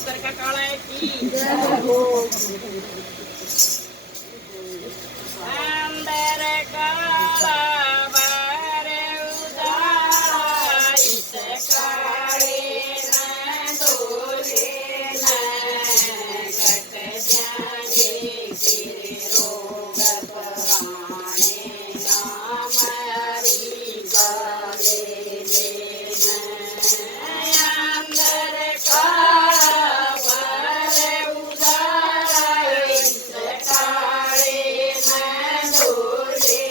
सरका काळाची अंदर काळा बारे उजाळा इथे काळे न डोले न गट जागे तेरे रोग पराणे नामरी गालेले अंदर काळा बारे उजाळा इथे काळे न डोले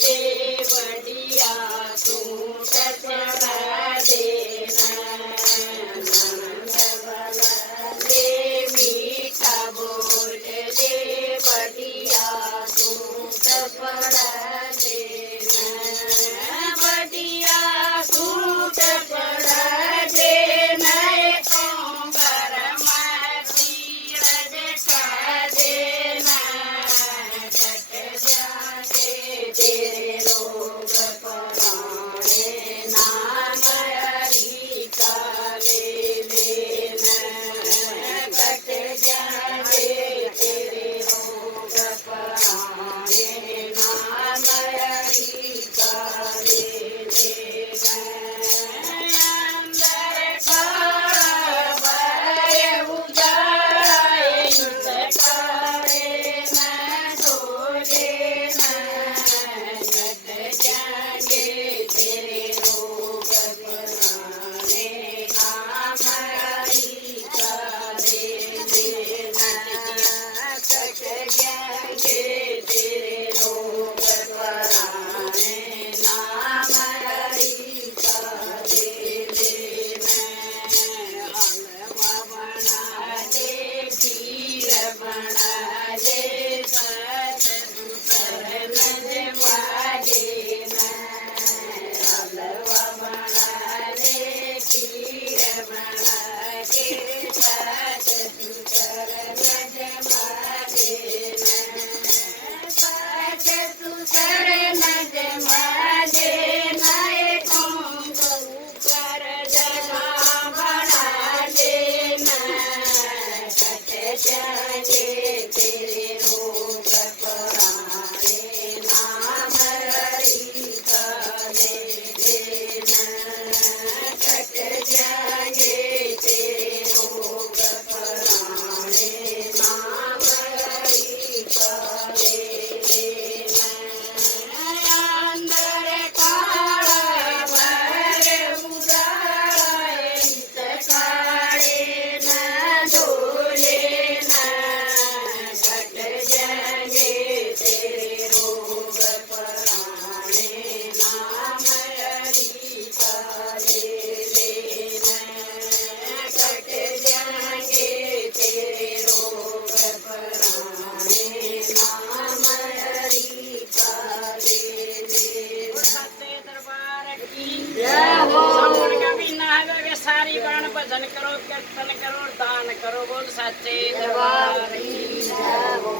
दे बढ़िया सूट चढ़ा देना नंद बाला दे मीठा बोल दे बढ़िया सूट पड़ा देना बढ़िया सूट पड़ा देना कंबर माती रजका देना कट जाए तेरे रोग पराने नाम हरि का ले लेना कट जाए तेरे रोग पराने नाम हरि का ले लेना अंदर का भय उजाए सकारे न डोले न कट जाएंगे तेरे रोग पराने नाम हरि का ले लेना कट जाएंगे तेरे रोग पराने नाम हरि का ले लेना हलवा बना दे खीर बना दे साथ दूसर नजमा देना हलवा बना दे खीर बना के साथ दूसर नजमा देना साथ दूसर नजमा देना कर जमा बना देना कट जाए तेरे रोग पराने नाम हरि का ले लेना कट जाए तेरे रोग पराने नाम हरि का ले लेना अंदर काला भर उजाए सकाळे न डोले न कट जाए तेरे रोग पराने नाम हरि का ले लेना कट जाए तेरे रोग पराने नाम हरि का ले लेना सत्य दरबार की जय हो समण कभी ना हवे सारी बाण भजन करो कीर्तन करो दान करो बोल सच्चे दरबार की जय हो।